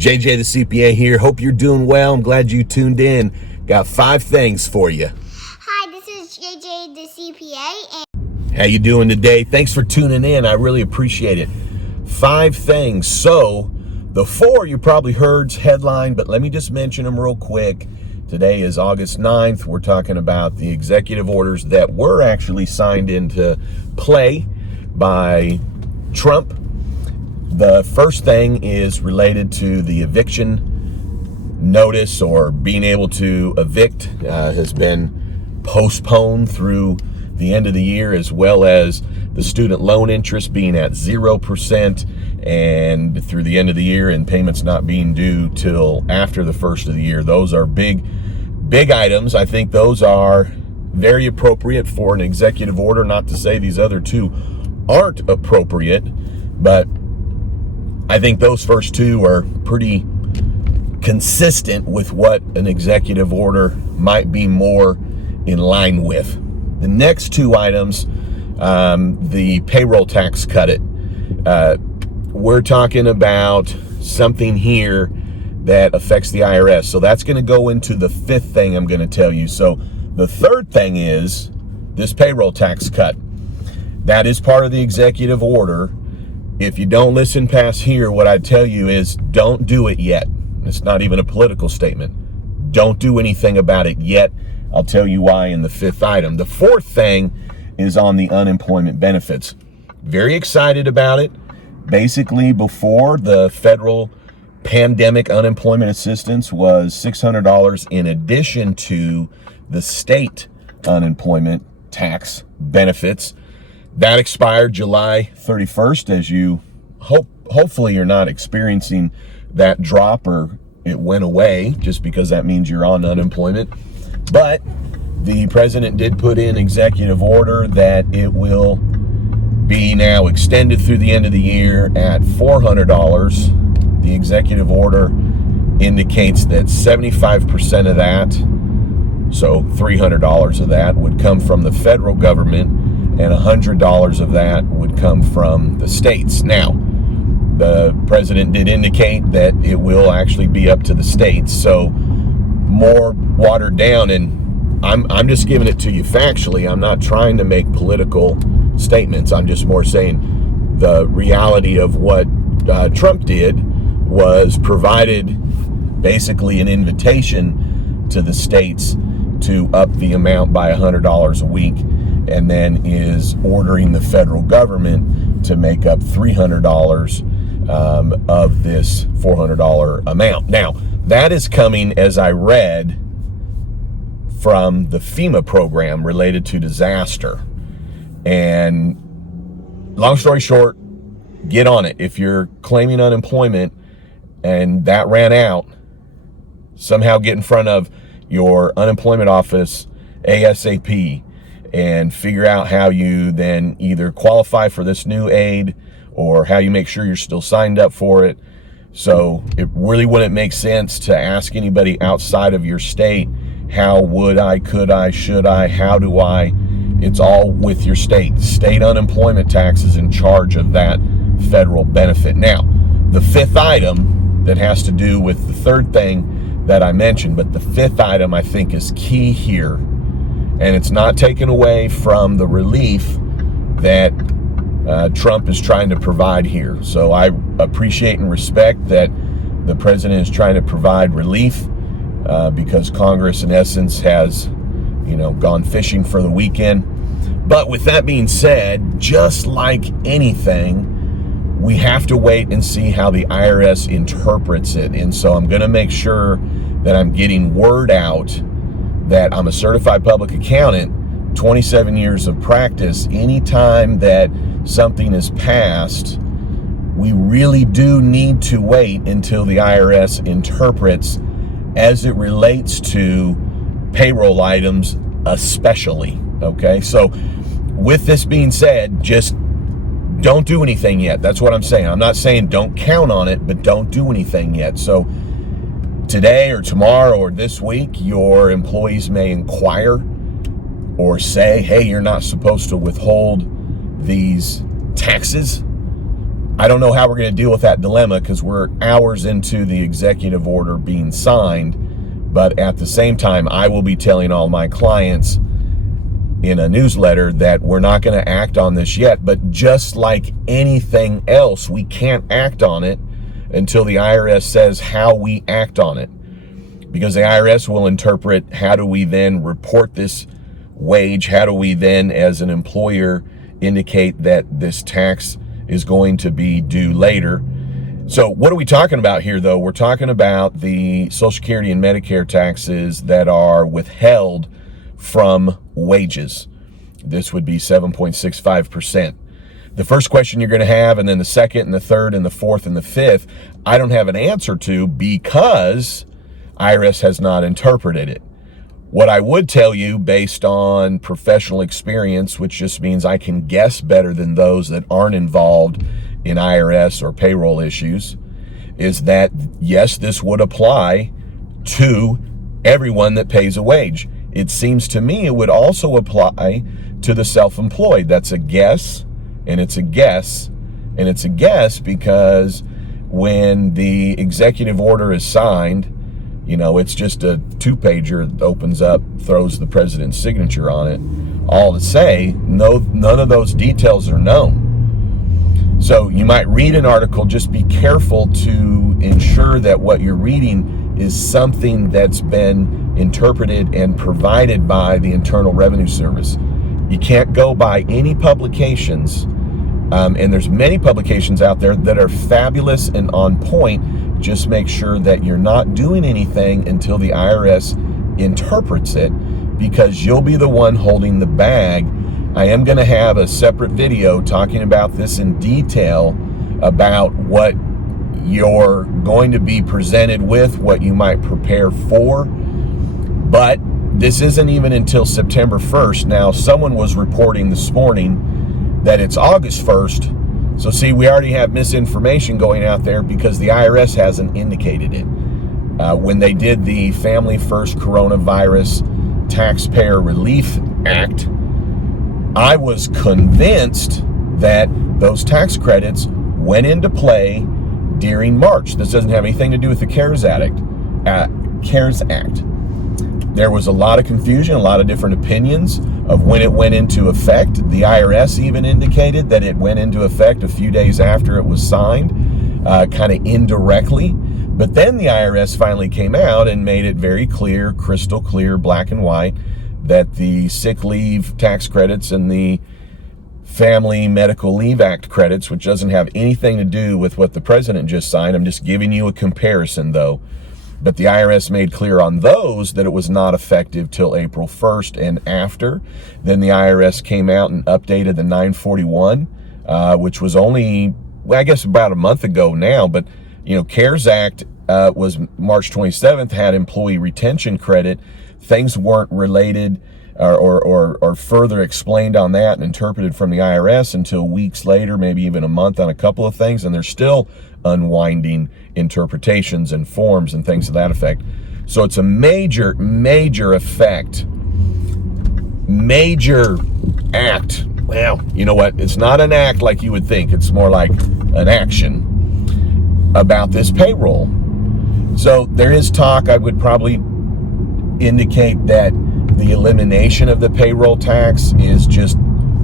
JJ the CPA here. Hope you're doing well. I'm glad you tuned in. Got 5 things for you. Hi, this is JJ the CPA. How you doing today? Thanks for tuning in. I really appreciate it. 5 things. So the 4 you probably heard's headline, but let me just mention them real quick. Today is August 9th. We're talking about the executive orders that were actually signed into play by Trump. The first thing is related to the eviction notice, or being able to evict has been postponed through the end of the year, as well as the student loan interest being at 0% and through the end of the year, and payments not being due till after the first of the year. Those are big items. I think those are very appropriate for an executive order. Not to say these other 2 aren't appropriate, but I think those first 2 are pretty consistent with what an executive order might be more in line with. The next 2 items, the payroll tax cut it. We're talking about something here that affects the IRS. So that's going to go into the 5th thing I'm going to tell you. So the 3rd thing is this payroll tax cut. That is part of the executive order. If you don't listen past here, what I'd tell you is don't do it yet. It's not even a political statement. Don't do anything about it yet. I'll tell you why in the 5th item. The 4th thing is on the unemployment benefits. Very excited about it. Basically, before, the federal pandemic unemployment assistance was $600 in addition to the state unemployment tax benefits. That expired July 31st, as you hopefully you're not experiencing that drop, or it went away, just because that means you're on unemployment. But the president did put in executive order that it will be now extended through the end of the year at $400. The executive order indicates that 75% of that, so $300 of that, would come from the federal government, and $100 of that would come from the states. Now, the president did indicate that it will actually be up to the states, so more watered down. And I'm just giving it to you factually. I'm not trying to make political statements. I'm just more saying the reality of what Trump did was provided basically an invitation to the states to up the amount by $100 a week, and then is ordering the federal government to make up $300 of this $400 amount. Now, that is coming, as I read, from the FEMA program related to disaster. And long story short, get on it. If you're claiming unemployment and that ran out, somehow get in front of your unemployment office ASAP and figure out how you then either qualify for this new aid or how you make sure you're still signed up for it. So it really wouldn't make sense to ask anybody outside of your state, how would I, could I, should I, how do I? It's all with your state. State unemployment tax is in charge of that federal benefit. Now, the 5th item that has to do with the 3rd thing that I mentioned, but the 5th item I think is key here. And it's not taken away from the relief that Trump is trying to provide here. So I appreciate and respect that the president is trying to provide relief because Congress, in essence, has, gone fishing for the weekend. But with that being said, just like anything, we have to wait and see how the IRS interprets it. And so I'm going to make sure that I'm getting word out that I'm a certified public accountant, 27 years of practice. Anytime that something is passed, we really do need to wait until the IRS interprets as it relates to payroll items especially, okay? So with this being said, just don't do anything yet. That's what I'm saying. I'm not saying don't count on it, but don't do anything yet. So today or tomorrow or this week, your employees may inquire or say, hey, you're not supposed to withhold these taxes I don't know how we're going to deal with that dilemma because we're hours into the executive order being signed. But at the same time, I will be telling all my clients in a newsletter that we're not going to act on this yet. But just like anything else, we can't act on it until the IRS says how we act on it. Because the IRS will interpret how do we then report this wage? How do we then, as an employer, indicate that this tax is going to be due later? So what are we talking about here, though? We're talking about the Social Security and Medicare taxes that are withheld from wages. This would be 7.65%. The first question you're going to have, and then the second and the third and the fourth and the fifth, I don't have an answer to because IRS has not interpreted it. What I would tell you based on professional experience, which just means I can guess better than those that aren't involved in IRS or payroll issues, is that yes, this would apply to everyone that pays a wage. It seems to me it would also apply to the self-employed. That's a guess, and it's a guess, and it's a guess because when the executive order is signed, you know, it's just a two-pager that opens up, throws the president's signature on it. All to say, none of those details are known. So you might read an article, just be careful to ensure that what you're reading is something that's been interpreted and provided by the Internal Revenue Service. You can't go by any publications, and there's many publications out there that are fabulous and on point. Just make sure that you're not doing anything until the IRS interprets it, because you'll be the one holding the bag. I am going to have a separate video talking about this in detail, about what you're going to be presented with, what you might prepare for. But this isn't even until September 1st. Now, someone was reporting this morning that it's August 1st. So see, we already have misinformation going out there because the IRS hasn't indicated it. When they did the Family First Coronavirus Taxpayer Relief Act, I was convinced that those tax credits went into play during March. This doesn't have anything to do with the CARES Act. There was a lot of confusion, a lot of different opinions of when it went into effect. The IRS even indicated that it went into effect a few days after it was signed, kind of indirectly. But then the IRS finally came out and made it very clear, crystal clear, black and white, that the sick leave tax credits and the Family Medical Leave Act credits, which doesn't have anything to do with what the president just signed. I'm just giving you a comparison, though. But the IRS made clear on those that it was not effective till April 1st and after. Then the IRS came out and updated the 941, which was only, well, I guess about a month ago now. But, you know, CARES Act was March 27th, had employee retention credit. Things weren't related or further explained on that and interpreted from the IRS until weeks later, maybe even a month on a couple of things. And they're still unwinding interpretations and forms and things to that effect. So it's a major effect, major act. Well, you know what? It's not an act like you would think. It's more like an action about this payroll. So there is talk. I would probably indicate that the elimination of the payroll tax is just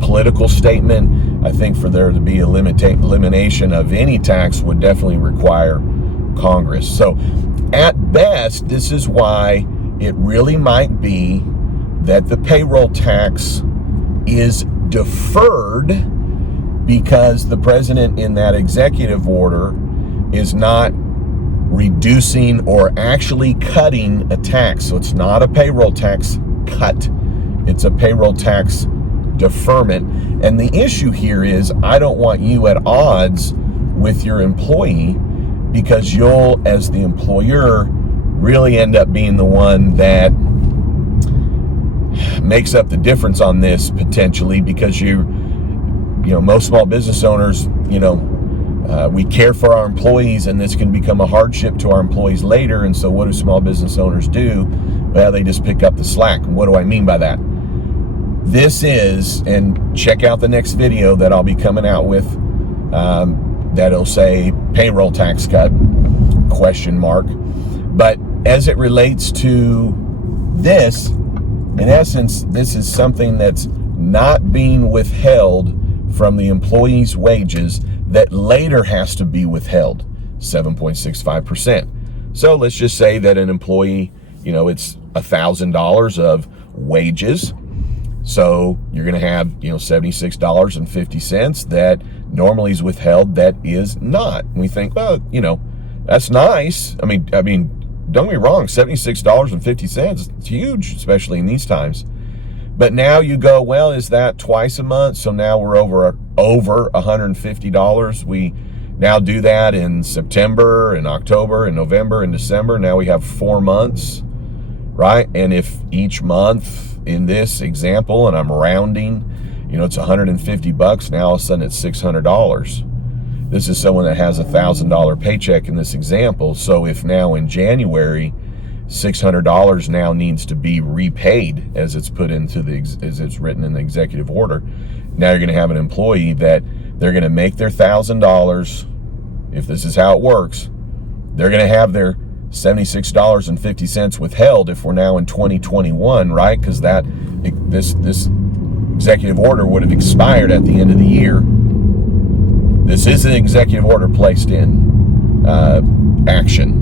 political statement. I think for there to be elimination of any tax would definitely require Congress. So at best, this is why it really might be that the payroll tax is deferred, because the president in that executive order is not reducing or actually cutting a tax. So it's not a payroll tax cut. It's a payroll tax deferment. And the issue here is I don't want you at odds with your employee, because you'll, as the employer, really end up being the one that makes up the difference on this potentially, because you know, most small business owners, you know, we care for our employees, and this can become a hardship to our employees later. And so what do small business owners do? Well, they just pick up the slack. And what do I mean by that? This is, and check out the next video that I'll be coming out with. that'll say payroll tax cut, ? But as it relates to this, in essence, this is something that's not being withheld from the employee's wages that later has to be withheld, 7.65%. So let's just say that an employee, it's $1,000 of wages. So you're going to have, $76.50 that normally is withheld that is not. And we think, well, that's nice. I mean, don't get me wrong, $76.50, it's huge, especially in these times. But now you go, well, is that twice a month? So now we're over $150. We now do that in September and October and November and December. Now we have 4 months, right? And if each month in this example, and I'm rounding, it's $150, now all of a sudden it's $600. This is someone that has $1,000 paycheck in this example. So if now in January, $600 now needs to be repaid as it's put into as it's written in the executive order. Now you're going to have an employee that they're going to make their $1,000. If this is how it works, they're going to have their $76.50 withheld if we're now in 2021, right? Because this executive order would have expired at the end of the year. This is an executive order placed in action.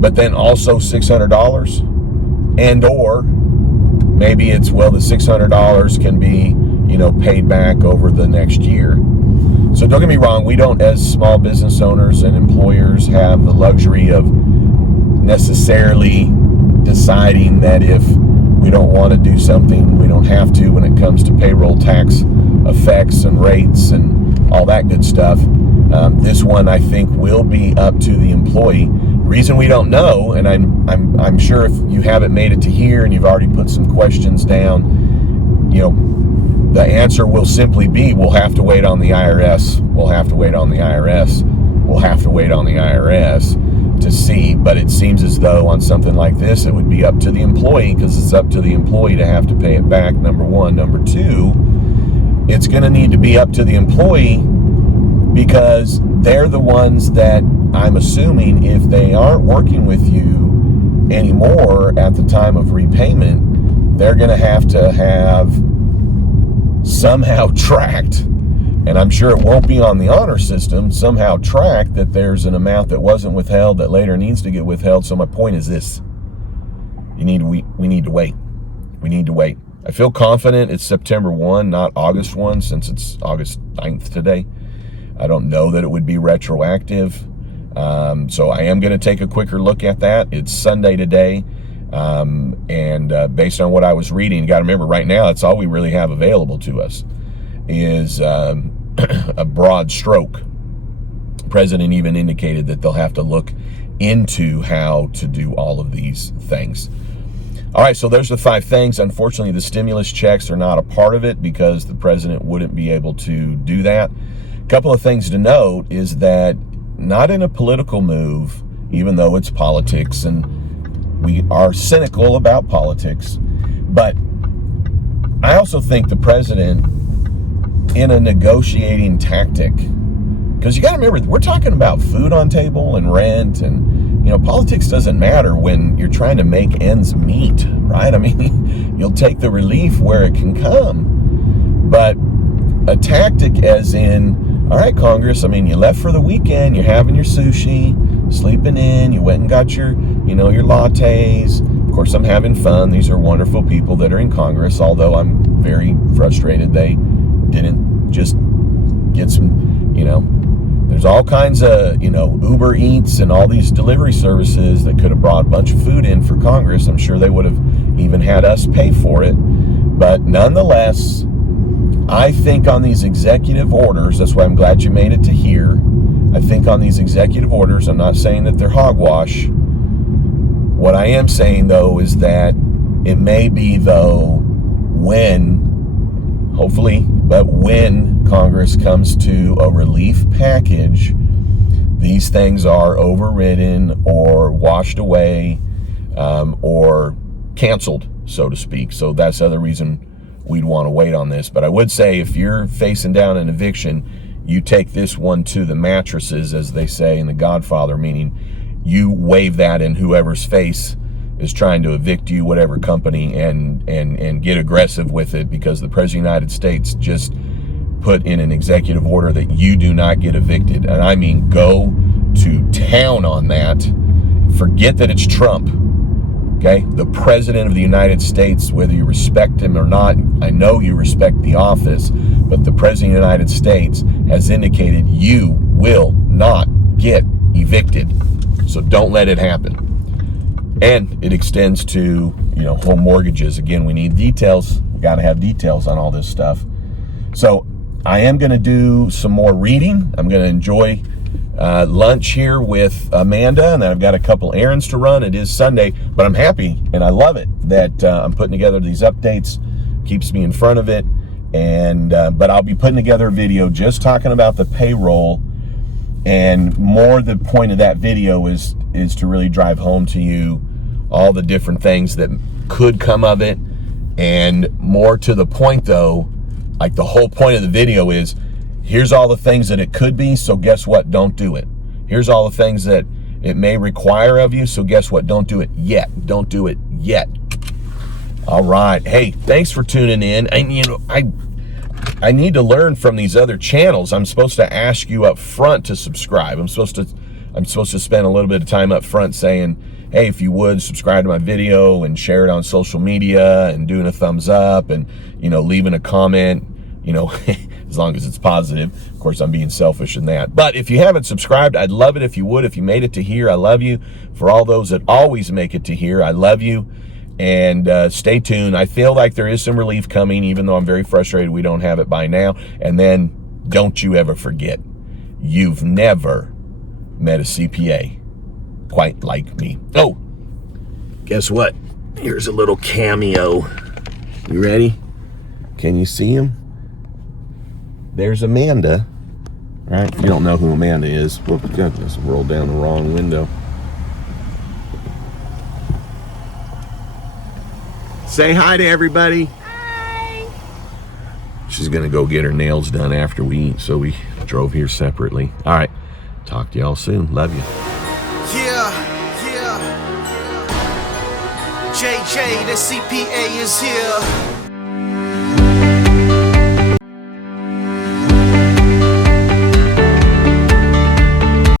But then also $600, and or maybe it's, well, the $600 can be, paid back over the next year. So don't get me wrong, we don't, as small business owners and employers, have the luxury of necessarily deciding that if we don't want to do something, we don't have to when it comes to payroll tax effects and rates and all that good stuff. This one, I think, will be up to the employee. Reason we don't know, and I'm sure if you haven't made it to here and you've already put some questions down, the answer will simply be, we'll have to wait on the IRS. We'll have to wait on the IRS. We'll have to wait on the IRS to see. But it seems as though on something like this, it would be up to the employee, because it's up to the employee to have to pay it back, number one. Number two, it's going to need to be up to the employee because they're the ones that, I'm assuming, if they aren't working with you anymore at the time of repayment, they're going to have somehow tracked, and I'm sure it won't be on the honor system, somehow tracked that there's an amount that wasn't withheld that later needs to get withheld. So my point is this: we need to wait. We need to wait. I feel confident it's September 1, not August 1, since it's August 9th today. I don't know that it would be retroactive. So I am going to take a quicker look at that. It's Sunday today. And based on what I was reading, you got to remember right now, it's all we really have available to us is a broad stroke. The president even indicated that they'll have to look into how to do all of these things. All right, so there's the 5 things. Unfortunately, the stimulus checks are not a part of it because the president wouldn't be able to do that. A couple of things to note is that not in a political move, even though it's politics and we are cynical about politics, but I also think the president, in a negotiating tactic, because you got to remember, we're talking about food on table and rent, and politics doesn't matter when you're trying to make ends meet, right? I mean, you'll take the relief where it can come, but a tactic as in, all right, Congress, I mean, you left for the weekend, you're having your sushi, sleeping in, you went and got your lattes. Of course, I'm having fun. These are wonderful people that are in Congress, although I'm very frustrated they didn't just get some, there's all kinds of, Uber Eats and all these delivery services that could have brought a bunch of food in for Congress. I'm sure they would have even had us pay for it. But nonetheless, I think on these executive orders, that's why I'm glad you made it to here. I think on these executive orders, I'm not saying that they're hogwash. What I am saying, though, is that it may be, though, when Congress comes to a relief package, these things are overridden or washed away or canceled, so to speak. So that's the other reason we'd want to wait on this. But I would say if you're facing down an eviction, you take this one to the mattresses, as they say in The Godfather, meaning you wave that in whoever's face is trying to evict you, whatever company, and get aggressive with it, because the President of the United States just put in an executive order that you do not get evicted. And I mean, go to town on that. Forget that it's Trump, okay? The President of the United States, whether you respect him or not, I know you respect the office, but the President of the United States has indicated you will not get evicted. So don't let it happen. And it extends to, home mortgages. Again, we need details. We got to have details on all this stuff. So I am going to do some more reading. I'm going to enjoy lunch here with Amanda, and then I've got a couple errands to run. It is Sunday, but I'm happy and I love it that I'm putting together these updates. Keeps me in front of it. And but I'll be putting together a video just talking about the payroll, and more the point of that video is to really drive home to you all the different things that could come of it. And more to the point though, like the whole point of the video is, here's all the things that it could be, so guess what? Don't do it. Here's all the things that it may require of you, so guess what? Don't do it yet. Don't do it yet. All right. Hey, thanks for tuning in. And I need to learn from these other channels. I'm supposed to ask you up front to subscribe. I'm supposed to spend a little bit of time up front saying, hey, if you would subscribe to my video and share it on social media and doing a thumbs up and, leaving a comment, as long as it's positive. Of course, I'm being selfish in that. But if you haven't subscribed, I'd love it if you would. If you made it to here, I love you. For all those that always make it to here, I love you. And stay tuned. I feel like there is some relief coming, even though I'm very frustrated we don't have it by now. And then don't you ever forget, you've never met a CPA quite like me. Oh, guess what? Here's a little cameo. You ready? Can you see him? There's Amanda. All right, if you don't know who Amanda is, whoop, goodness, rolled down the wrong window. Say hi to everybody. Hi. She's gonna go get her nails done after we eat, so we drove here separately. All right, talk to y'all soon. Love you. Yeah. JJ, the CPA is here.